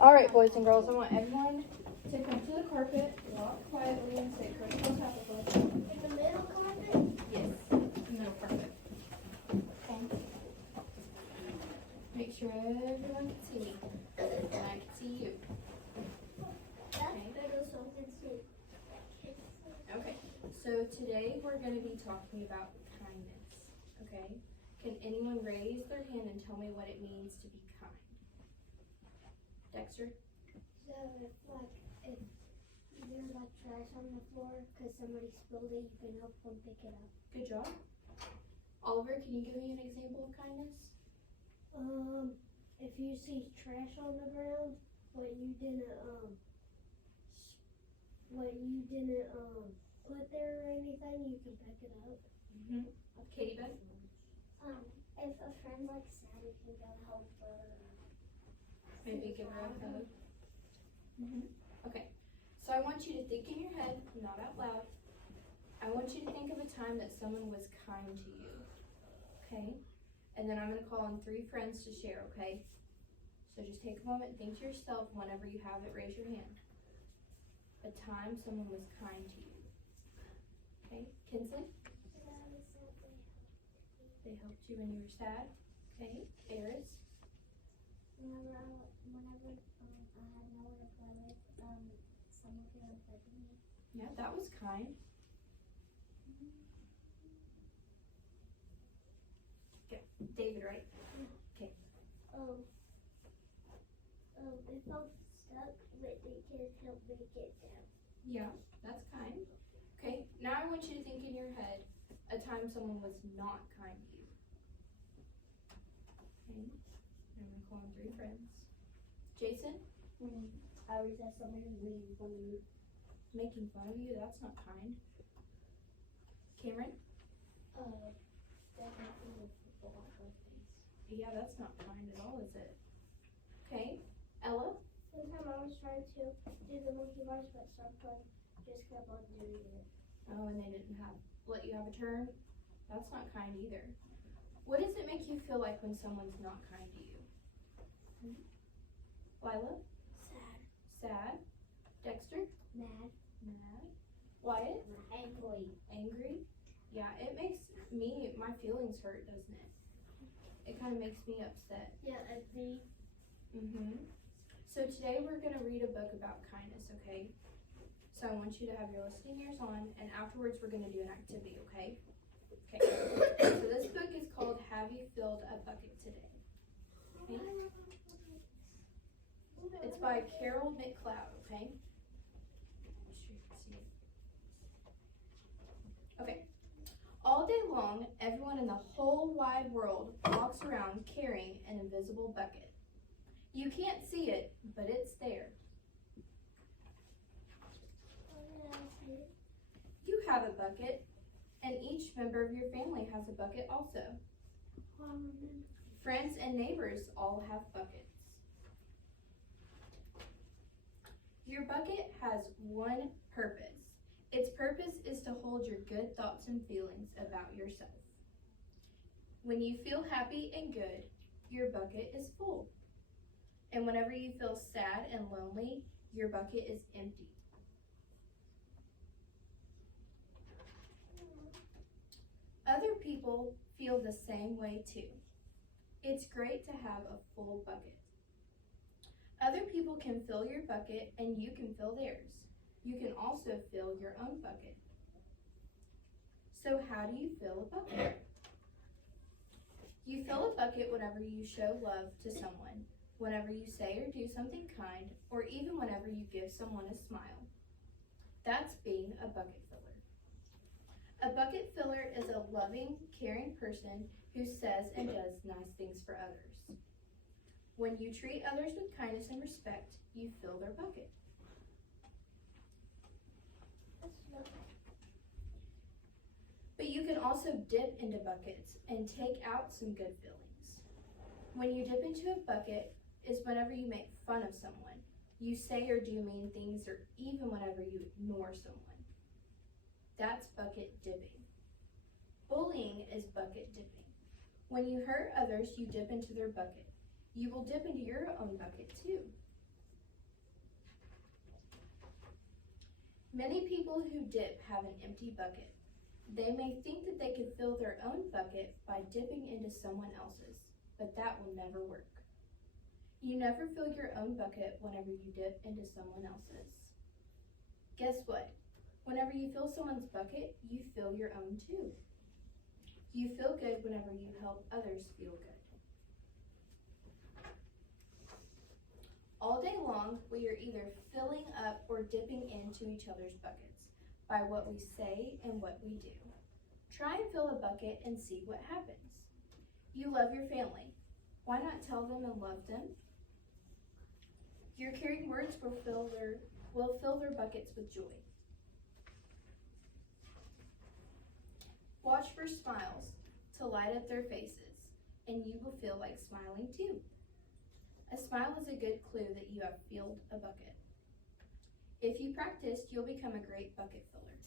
All right, boys and girls, I want everyone to come to the carpet, walk quietly, and say crystal capital. In the middle carpet? Yes, middle carpet. Okay. Make sure everyone can see me. And I can see you. That's better so I can see. Okay, so today we're going to be talking about kindness. Okay? Can anyone raise their hand and tell me what it means to be kind? Dexter? So if there's like trash on the floor because somebody spilled it, you can help them pick it up. Good job. Oliver, can you give me an example of kindness? If you see trash on the ground, but you didn't put there or anything, you can pick it up. Mm-hmm. Katie Beth? If a friend like sad, you can go help her. Maybe give her a hug. Okay, so I want you to think in your head, not out loud. I want you to think of a time that someone was kind to you. Okay? And then I'm going to call on 3 friends to share, okay? So just take a moment and think to yourself. Whenever you have it, raise your hand. A time someone was kind to you. Okay? Kinsley? They helped you when you were sad. Okay? Eris? Whenever I had nowhere to play with, someone came and played with me. Yeah, that was kind. Okay. David, right? Okay. If I'm stuck, but they can help me get down. Yeah, that's kind. Okay, now I want you to think in your head a time someone was not kind to you. Okay, I'm gonna call on 3 friends. Jason? I was at somebody making fun of me. Making fun of you? That's not kind. Cameron? That happened with football birthdays. Yeah, that's not kind at all, is it? Okay, Ella? One time I was trying to do the monkey bars, but someone just kept on doing it. Oh, and they didn't let you have a turn? That's not kind either. What does it make you feel like when someone's not kind to you? Lila? Sad. Sad? Dexter? Mad. Mad? Wyatt? Angry. Angry? Yeah, it makes my feelings hurt, doesn't it? It kind of makes me upset. Yeah, me. So today we're going to read a book about kindness, okay? So I want you to have your listening ears on, and afterwards we're going to do an activity, okay? Okay. So this book is called Have You Filled a Bucket Today? Okay? It's by Carol McLeod, okay? Make sure you can see it. Okay. All day long, everyone in the whole wide world walks around carrying an invisible bucket. You can't see it, but it's there. You have a bucket, and each member of your family has a bucket also. Friends and neighbors all have buckets. Your bucket has one purpose. Its purpose is to hold your good thoughts and feelings about yourself. When you feel happy and good, your bucket is full. And whenever you feel sad and lonely, your bucket is empty. Other people feel the same way too. It's great to have a full bucket. Other people can fill your bucket and you can fill theirs. You can also fill your own bucket. So how do you fill a bucket? You fill a bucket whenever you show love to someone, whenever you say or do something kind, or even whenever you give someone a smile. That's being a bucket filler. A bucket filler is a loving, caring person who says and does nice things for others. When you treat others with kindness and respect, you fill their bucket. But you can also dip into buckets and take out some good feelings. When you dip into a bucket is whenever you make fun of someone, you say or do mean things, or even whenever you ignore someone. That's bucket dipping. Bullying is bucket dipping. When you hurt others, you dip into their bucket. You will dip into your own bucket too. Many people who dip have an empty bucket. They may think that they could fill their own bucket by dipping into someone else's, but that will never work. You never fill your own bucket whenever you dip into someone else's. Guess what? Whenever you fill someone's bucket, you fill your own too. You feel good whenever you help others feel good. All day long, we are either filling up or dipping into each other's buckets by what we say and what we do. Try and fill a bucket and see what happens. You love your family. Why not tell them and love them? Your caring words will fill their buckets with joy. Watch for smiles to light up their faces, and you will feel like smiling too. A smile is a good clue that you have filled a bucket. If you practice, you'll become a great bucket filler.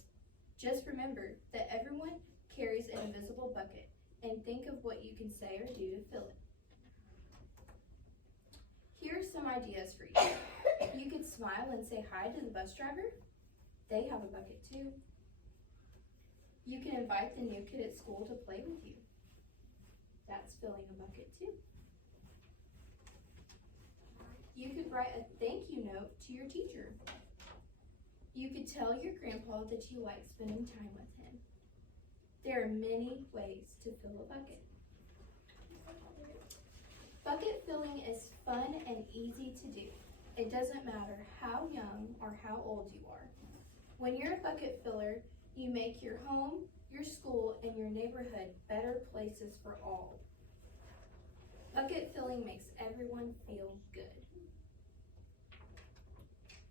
Just remember that everyone carries an invisible bucket, and think of what you can say or do to fill it. Here are some ideas for you. You could smile and say hi to the bus driver. They have a bucket too. You can invite the new kid at school to play with you. That's filling a bucket too. You could write a thank you note to your teacher. You could tell your grandpa that you like spending time with him. There are many ways to fill a bucket. Bucket filling is fun and easy to do. It doesn't matter how young or how old you are. When you're a bucket filler, you make your home, your school, and your neighborhood better places for all. Bucket filling makes everyone feel good.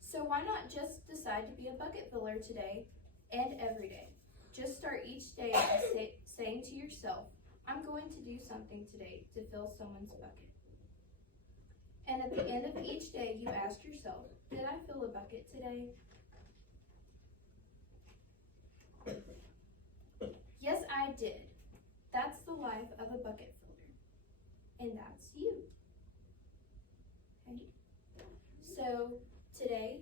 So why not just decide to be a bucket filler today and every day? Just start each day by saying to yourself, I'm going to do something today to fill someone's bucket. And at the end of each day, you ask yourself, did I fill a bucket today? Yes, I did. That's the life of a bucket filler. And that's you. Okay? So today,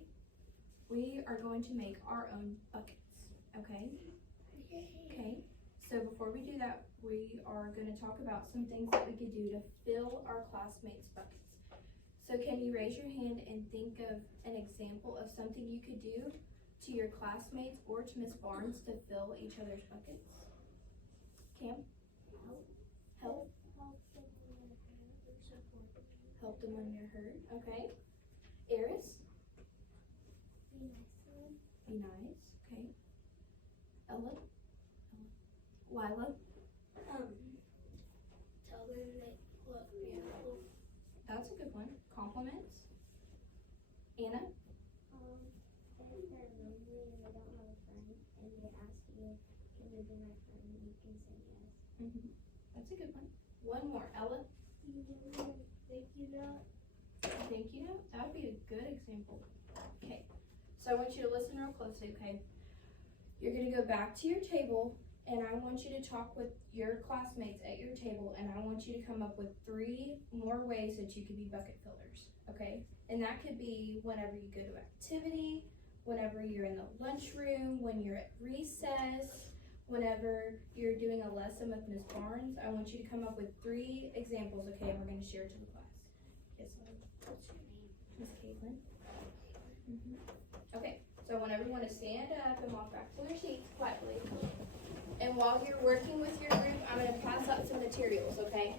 we are going to make our own buckets. Okay? Okay. So before we do that, we are going to talk about some things that we could do to fill our classmates' buckets. So can you raise your hand and think of an example of something you could do to your classmates or to Ms. Barnes to fill each other's buckets? Cam? Help? Help them when they're hurt. Okay. Eris? Be nice. Okay. Ella? Lila? Tell them they look beautiful. That's a good one. Compliments? Anna? If they're lonely and they don't have a friend and they ask you, can you be my friend, and you can say yes. Mm-hmm. That's a good one. One more. Ella? Thank you note. Thank you note? That would be a good example. Okay. So I want you to listen real closely, okay? You're going to go back to your table, and I want you to talk with your classmates at your table, and I want you to come up with 3 more ways that you could be bucket fillers, okay? And that could be whenever you go to activity, whenever you're in the lunchroom, when you're at recess, whenever you're doing a lesson with Ms. Barnes. I want you to come up with 3 examples, okay? And we're going to share it to the class. Yes, ma'am. What's your name? Miss Caitlin. Okay, so I want everyone to stand up and walk back to their seats quietly. And while you're working with your group, I'm going to pass out some materials, okay?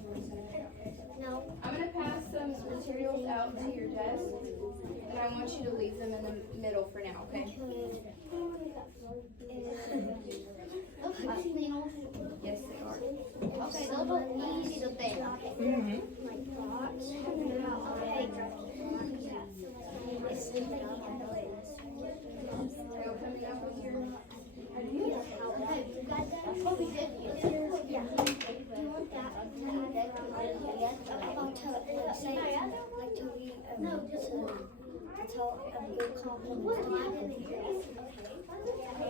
What's that? No. I'm going to pass some materials out to your desk, and I want you to leave them in the middle for now, okay? Yes, they are. Okay, those are easy to think. Like thoughts. Are you coming up with your... That's what we did. Yeah. Do you want that? About to say No, just one. Tell a good compliment.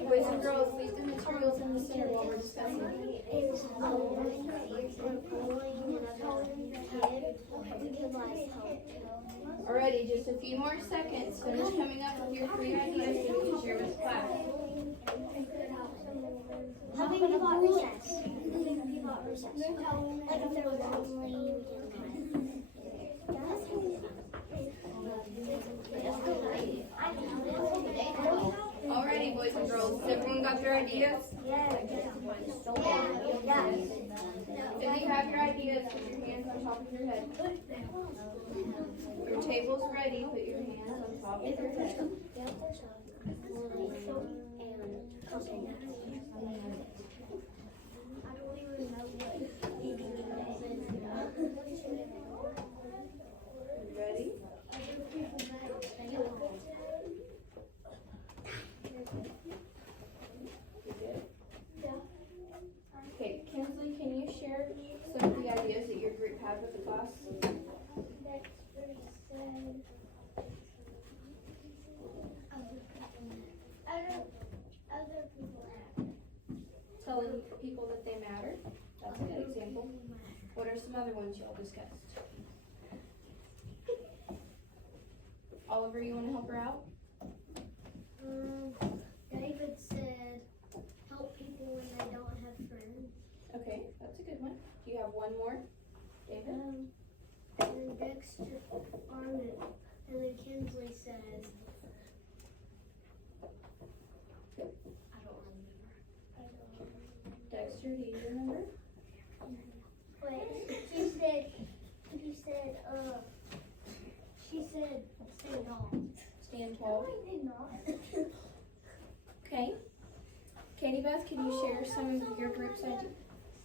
Boys and girls, leave the materials in the center while we're discussing. It was bowling and a kid. We could like help. Alrighty, just a few more seconds. Finish coming up with your 3 ideas so we can share with class. Having people at recess. Having people at recess. Like if they're lonely, we can Alrighty, boys and girls, has everyone got their ideas? If you have your ideas, put your hands on top of your head. Your table's ready, put your hands on top of your head. Ready? Okay, Kinsley, can you share some of the ideas that your group had with the class? Telling people that they matter. That's a good example. What are some other ones y'all discussed? Oliver, you want to help her out? David said, help people when they don't have friends. Okay, that's a good one. Do you have one more, David? And then Dexter Arnold, and then Kinsley says, I don't remember. Dexter, do you remember? Wait, she said, stand tall. Stand tall. I did not. Okay. Katie Beth, can you share some of your group's ideas?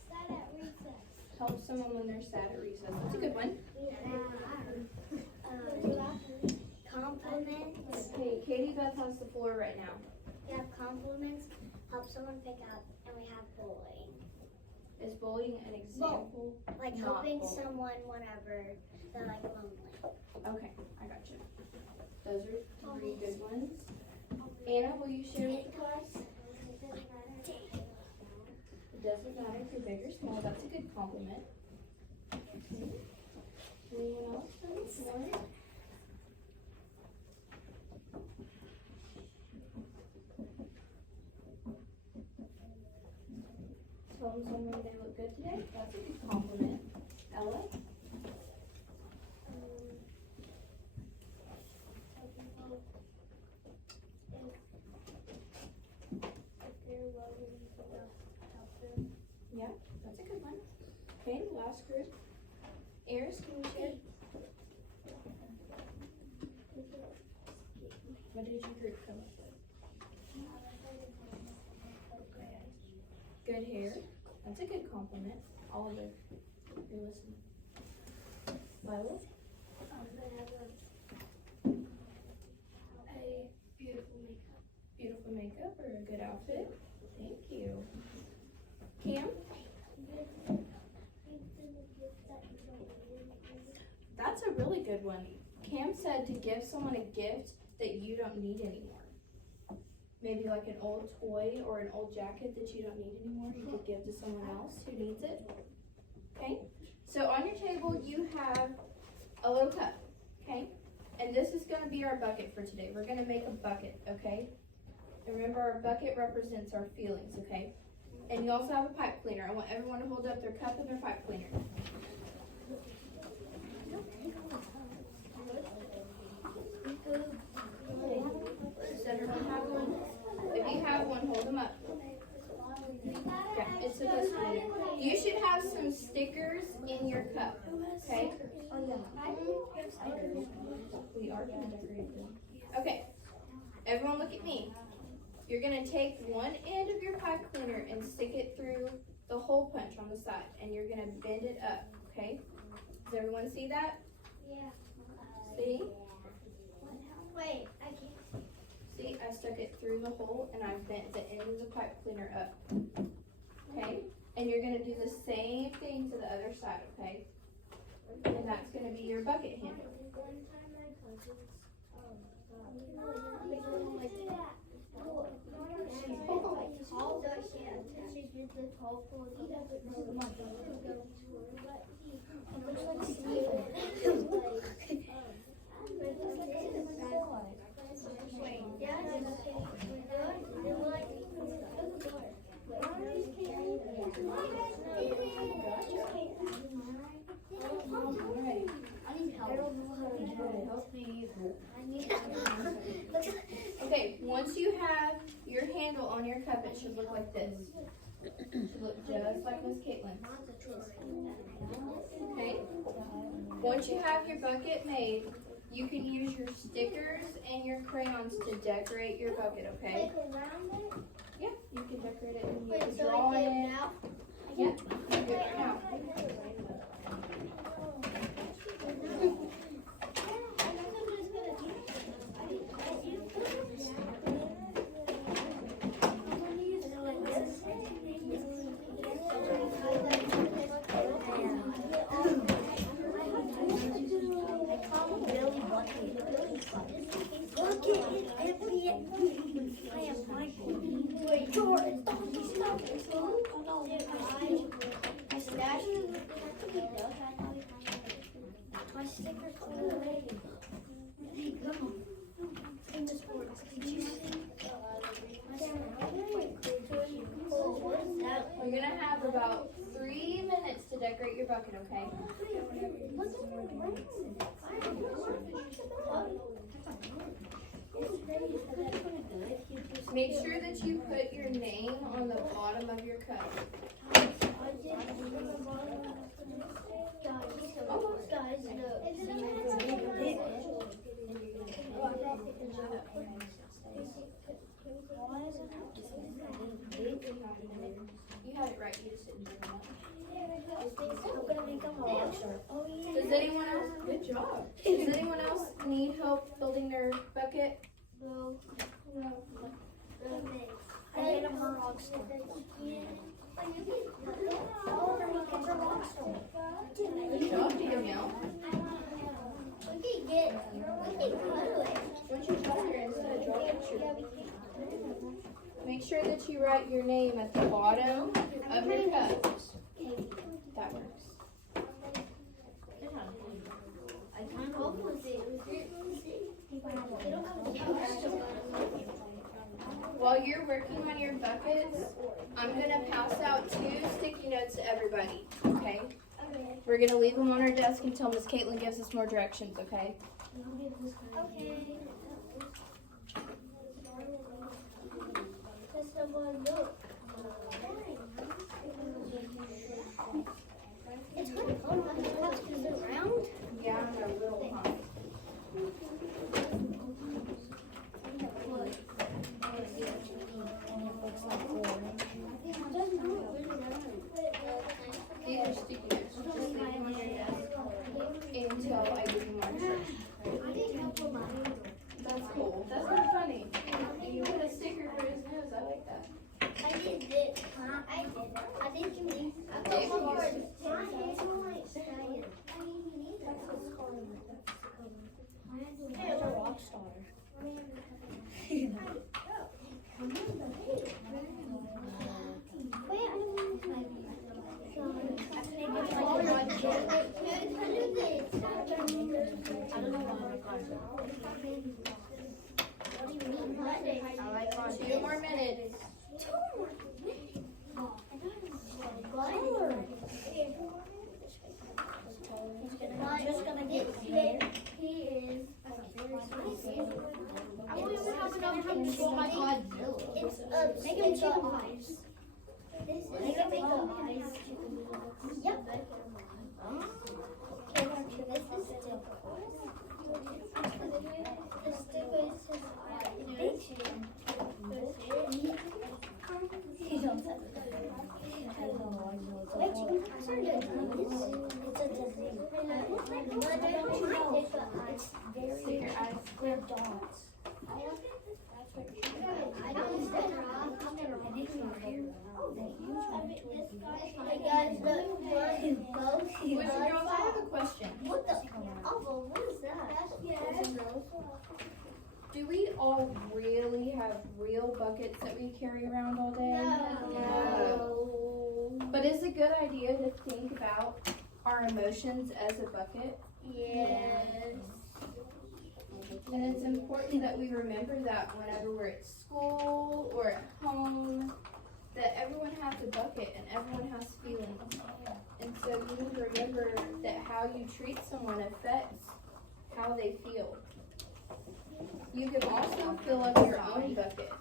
Sat at recess. Help someone when they're sad at recess. That's a good one. Compliments. Okay, Katie Beth has the floor right now. We have compliments, help someone pick up, and we have bullying. Is bullying an example? Like Not helping bullying. someone whenever they're like lonely. Okay, I got you. Those are 3 good ones. Anna, will you share with the class? It doesn't matter if you're big or small. That's a good compliment. Okay. Anyone else on the floor? Tell someone they look good today. That's a good compliment. Ella? Yeah, that's a good one. Okay, last group. Eris, can you share? What did your group come up with? Good hair. That's a good compliment. Oliver, you're listening. Violet? A beautiful makeup. Beautiful makeup or a good outfit? Thank you. Cam? That's a really good one. Cam said to give someone a gift that you don't need anymore. Maybe like an old toy or an old jacket that you don't need anymore. You could give to someone else who needs it. Okay? So on your table you have a little cup. Okay? And this is going to be our bucket for today. We're going to make a bucket. Okay? And remember, our bucket represents our feelings. Okay? And you also have a pipe cleaner. I want everyone to hold up their cup and their pipe cleaner. Does everyone have one? If you have one, hold them up. Yeah, it's supposed to be there. You should have some stickers in your cup. Okay? We are going to decorate them. Okay. Everyone look at me. You're going to take one end of your pipe cleaner and stick it through the hole punch on the side. And you're going to bend it up. Okay? Does everyone see that? Yeah. See? Wait, I can't. See, I stuck it through the hole and I bent the end of the pipe cleaner up. Okay? And you're going to do the same thing to the other side, okay? and that's going to be your bucket handle. Okay, once you have your handle on your cup, it should look like this. It should look just like Miss Caitlin's. Okay? Once you have your bucket made, you can use your stickers and your crayons to decorate your bucket, okay? Yeah, you can decorate it and you can draw on it. Yeah, you can do it now. My stickers are ready. There you go. In this board. Did you see? You're gonna have about 3 minutes to decorate your bucket, okay? Make sure that you put your name on the bottom of your cup. You had it right, you just didn't do it. Does anyone else, good job. Does anyone else need help building their bucket? No. I made a rock star. Good job, Danielle. We can glue it. Don't you draw here instead of draw a picture? Make sure that you write your name at the bottom of your cup. That works. While you're working on your buckets, I'm going to pass out 2 sticky notes to everybody, okay? We're going to leave them on our desk until Miss Caitlin gives us more directions, okay? Okay. It's kind of fun when it has to sit around. Yeah, they're little, huh? These are sticky notes. Just leave them on your desk until I give you more instructions. That's cool. That's not funny. You put a sticker for his nose. I like that. I did this. I did you mean? I Dave, got you hard. s- Hey, a rock star. Two more minutes. Just gonna get he is. I won't even have enough time to show my Godzilla. It's make him chicken eyes. Make him make eyes. Yep. Okay, this is still. The sticker is he's upset. Wait, chicken eyes are good. It's a disease. Stick your eyes. They're dots. I don't Hey guys, look, Boys and girls, I have a question. carry around all day? No. But is it a good idea to think about our emotions as a bucket? Yes. And it's important that we remember that whenever we're at school or at home, that everyone has a bucket and everyone has feelings. And so you need to remember that how you treat someone affects how they feel. You can also fill up your own bucket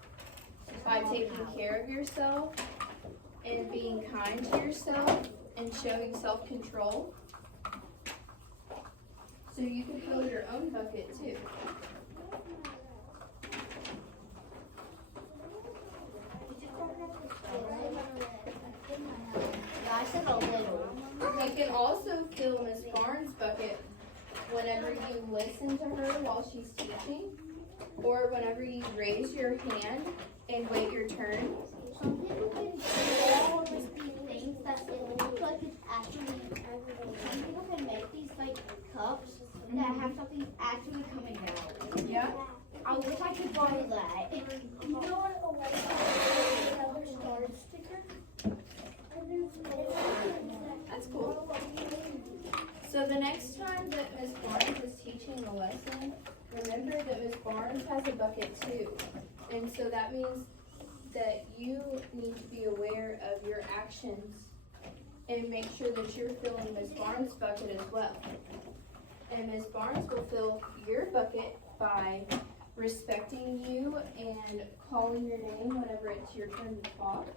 by taking care of yourself and being kind to yourself and showing self-control. So you can fill your own bucket too. I said a little. You can also fill Miss Barnes' bucket whenever you listen to her while she's teaching, or whenever you raise your hand and wait your turn. Some people can draw these things that it looks like it's actually. Some people can make these like cups that have something actually coming out. Yeah? I wish I could draw that. You know what a white another star sticker? That's cool. So the next time that Miss Barnes is teaching a lesson, remember that Miss Barnes has a bucket too. And so that means that you need to be aware of your actions and make sure that you're filling Miss Barnes' bucket as well. And Miss Barnes will fill your bucket by respecting you and calling your name whenever it's your turn to talk.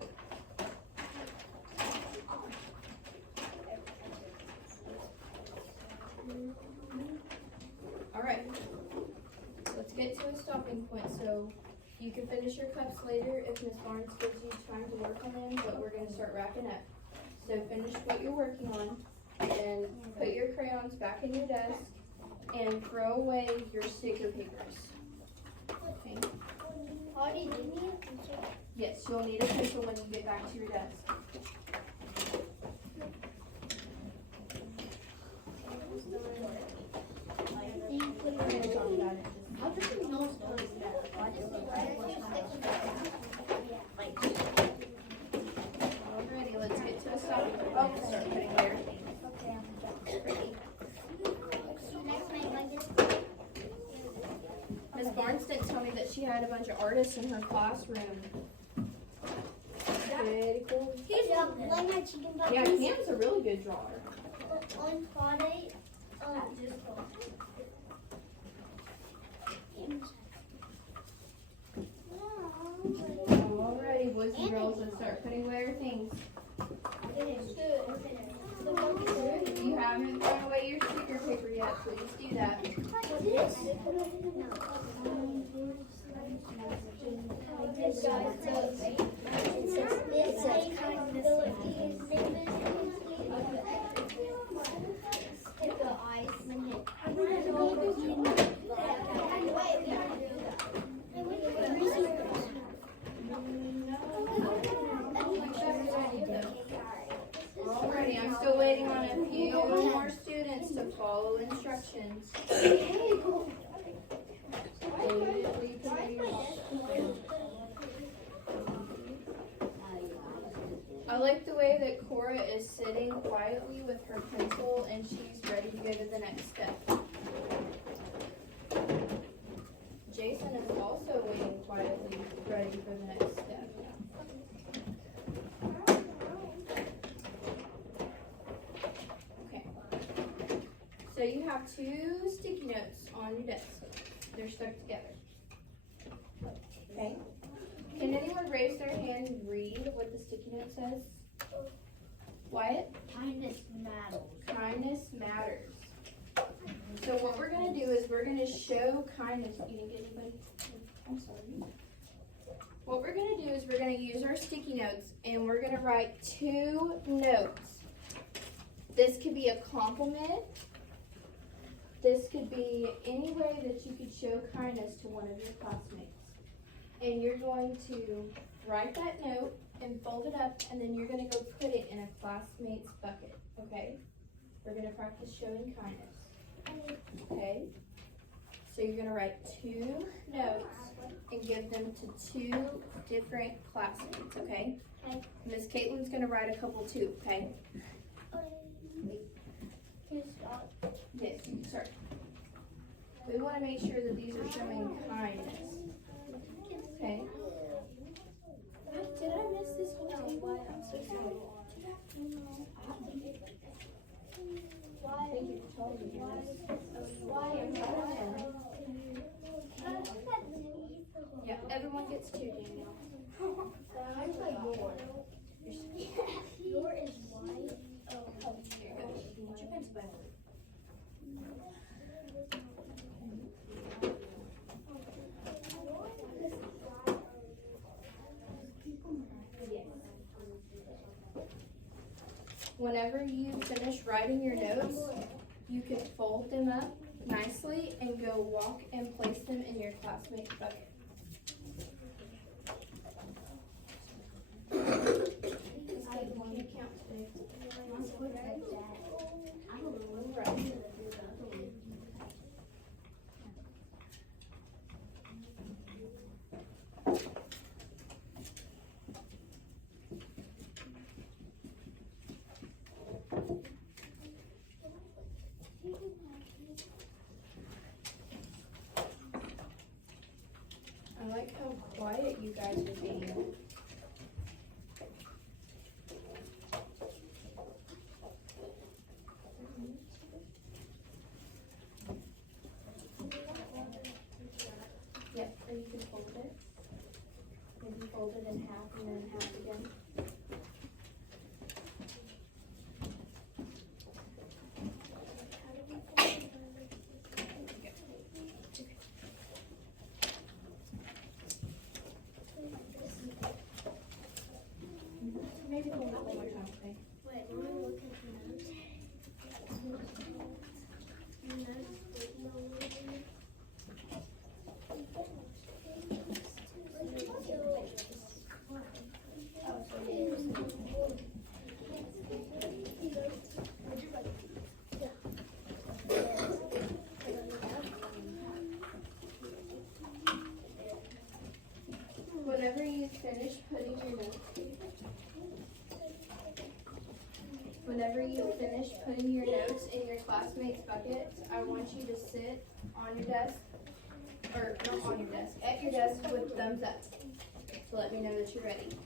All right, let's get to a stopping point. So you can finish your cups later if Miss Barnes gives you time to work on them, but we're going to start wrapping up. So finish what you're working on and put your crayons back in your desk and throw away your sticker papers. Okay. Hardy, do you need a pencil? Yes, you'll need a pencil when you get back to your desk. How does he know it's going Alrighty, let's get to a stopping point and start putting your Miss Barnes didn't tell me that she had a bunch of artists in her classroom. Very cool. Yeah, Cam's a really good drawer. On Friday, Alrighty, boys and girls, let's start putting away your things. You haven't thrown away your sticker paper yet, please do that. Alrighty, I'm still waiting on a few more students to follow instructions. I like the way that Cora is sitting quietly with her pencil and she's ready to go to the next step. Jason is also waiting quietly, ready for the next step. Okay. So you have 2 sticky notes on your desk. They're stuck together. Okay. Can anyone raise their hand and read what the sticky note says? Wyatt? Kindness matters. Kindness matters. So what we're going to do is we're going to show kindness. You didn't get anybody? I'm sorry. What we're going to do is we're going to use our sticky notes and we're going to write 2 notes. This could be a compliment. This could be any way that you could show kindness to one of your classmates. And you're going to write that note and fold it up, and then you're going to go put it in a classmate's bucket, okay? We're going to practice showing kindness, okay? So you're gonna write 2 notes and give them to 2 different classmates, okay? Okay. Miss Caitlin's gonna write a couple too, okay? Yes, you can start. We wanna make sure that these are showing kindness, okay? Did I miss this whole table? I'm so sorry. Thank you for telling me this. Yeah, everyone gets 2, Danielle. Yours is white. Here you go. What's your pencil back? Whenever you finish writing your notes, you can fold them up nicely and go walk and place them in your classmate's bucket. I like how quiet you guys are being. Yep, and you can fold it. Maybe fold it in half and then half again. Maybe fold it one more time, okay? Wait, let me look at the notes. Whenever you finish putting your notes, whenever you finish putting your notes in your classmates' buckets, I want you to sit on your desk, or not on your desk, at your desk with thumbs up. So let me know that you're ready.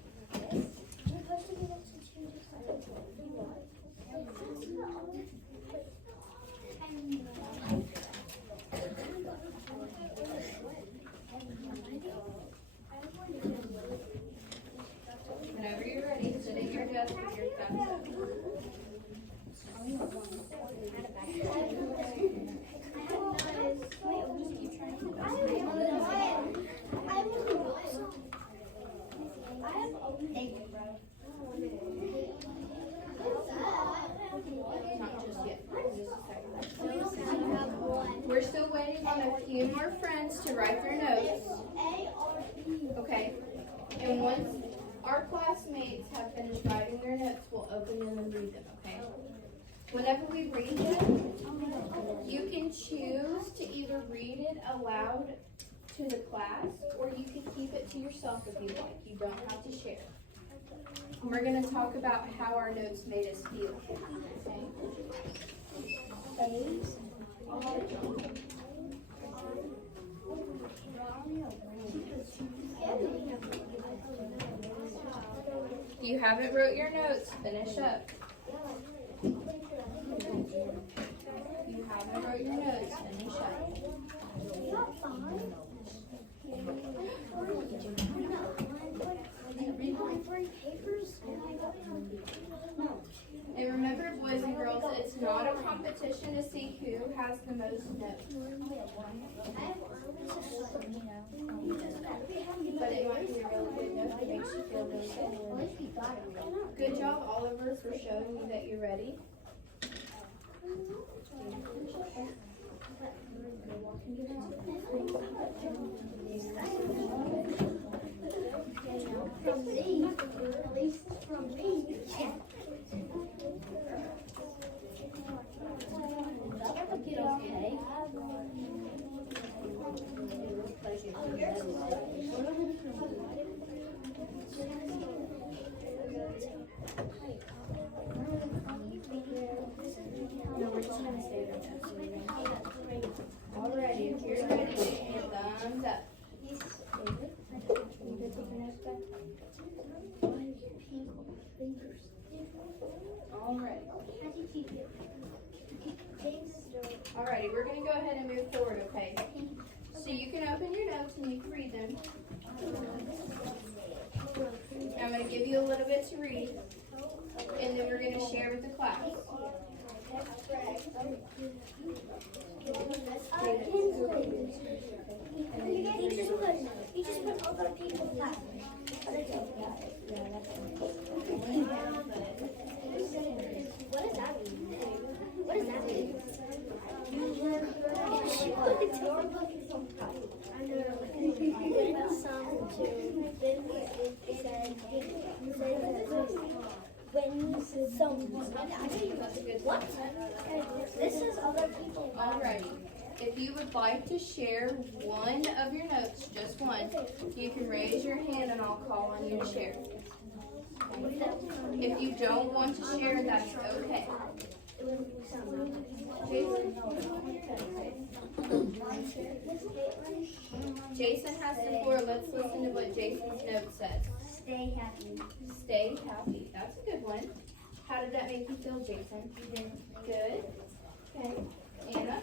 Whenever you're ready, sit at your desk with your thumbs up. Not just yet. Just a second. We're still waiting on a few more friends to write their notes. Okay? And once our classmates have finished writing their notes, we'll open them and read them, okay? Whenever we read them, you can choose to either read it aloud to the class, or you can keep it to yourself if you like. You don't have to share. And we're going to talk about how our notes made us feel, okay? If you haven't wrote your notes, finish up. If you haven't wrote your notes, finish up. And remember, boys and girls, it's not a competition to see who has the most notes. But it might be a really good note that makes you feel really good. Good job, Oliver, for showing me that you're ready. At least from me. No, we're just gonna stay there. Alrighty, if you're ready, give me a thumbs up. David, you go take your notes back? Alright. Alrighty, we're gonna go ahead and move forward, okay? So you can open your notes and you can read them. I'm gonna give you a little bit to read, and then we're gonna share with the class. You just put other people's back. What does that mean? What does that mean? What? This is other people. Alrighty. If you would like to share one of your notes, just one, you can raise your hand and I'll call on you to share. If you don't want to share, that's okay. Jason has the floor. Let's listen to what Jason's note says. Stay happy. Stay happy. That's a good one. How did that make you feel, Jason? Good. Okay. Anna?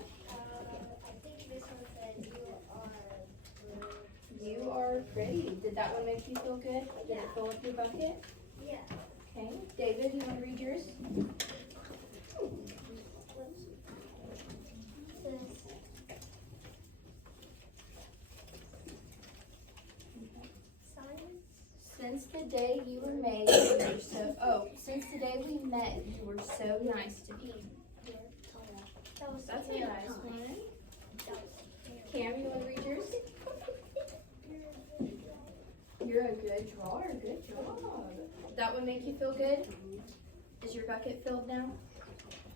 You are pretty. Did that one make you feel good? Did it fill up your bucket? Yeah. Okay. David, you want to read yours? Since the day you were made, you were since the day we met, you were so nice to me. That's a nice one. Cam, you want to read yours? You're a good drawer. Good job. That would make you feel good? Is your bucket filled now?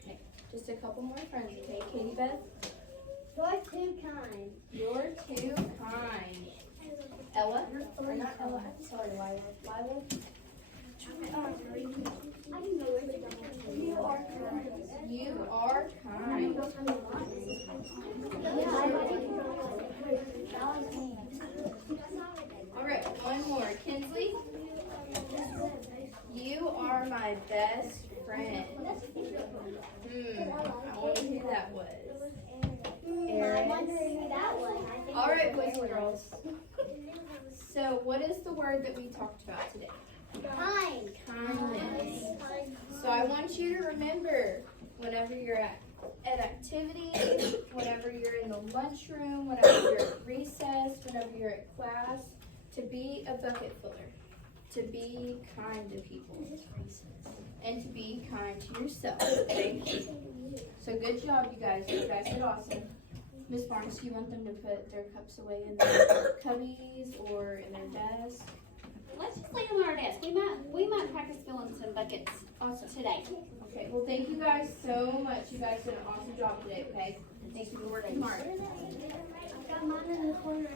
Okay. Just a couple more friends, okay? Katie Beth? You're too kind. You're too kind. Ella? Or not Ella. I'm sorry, Lila. Lila? You are kind. You are kind. Alright, one more. Kinsley? You are my best friend. I wonder who that was. Erin. Alright, boys and girls. So, what is the word that we talked about today? Kind. Kindness. So I want you to remember whenever you're at activities, whenever you're in the lunchroom, whenever you're at recess, whenever you're at class, to be a bucket filler, to be kind to people, and to be kind to yourself, okay? So good job, you guys. You guys did awesome. Miss Barnes, do you want them to put their cups away in their cubbies or in their desk? Let's just leave them on our desk. We might practice filling some buckets Awesome. today. Okay, well thank you guys so much. You guys did an awesome job today, okay? Thank you for working hard. I've got mine in the corner.